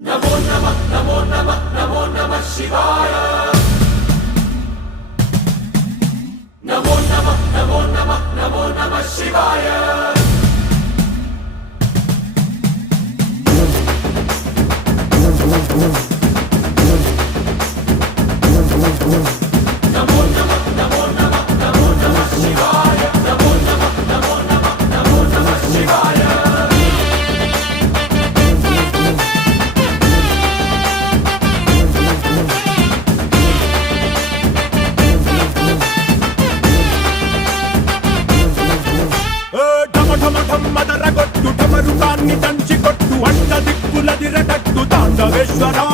नमो नमः नमो नमः नमो नमः शिवाय। नमो नमः नमो नमः नमो नमः शिवाय। नमो नमः नमो नमः नमो नमः शिवाय। नमो नमः नमो नमः नमो नमः शिवाय। మదరగొట్టు టమరుకాన్ని దంచి కొట్టు అడ్డ దిక్కులదిరగట్టు తాండవేశ్వరా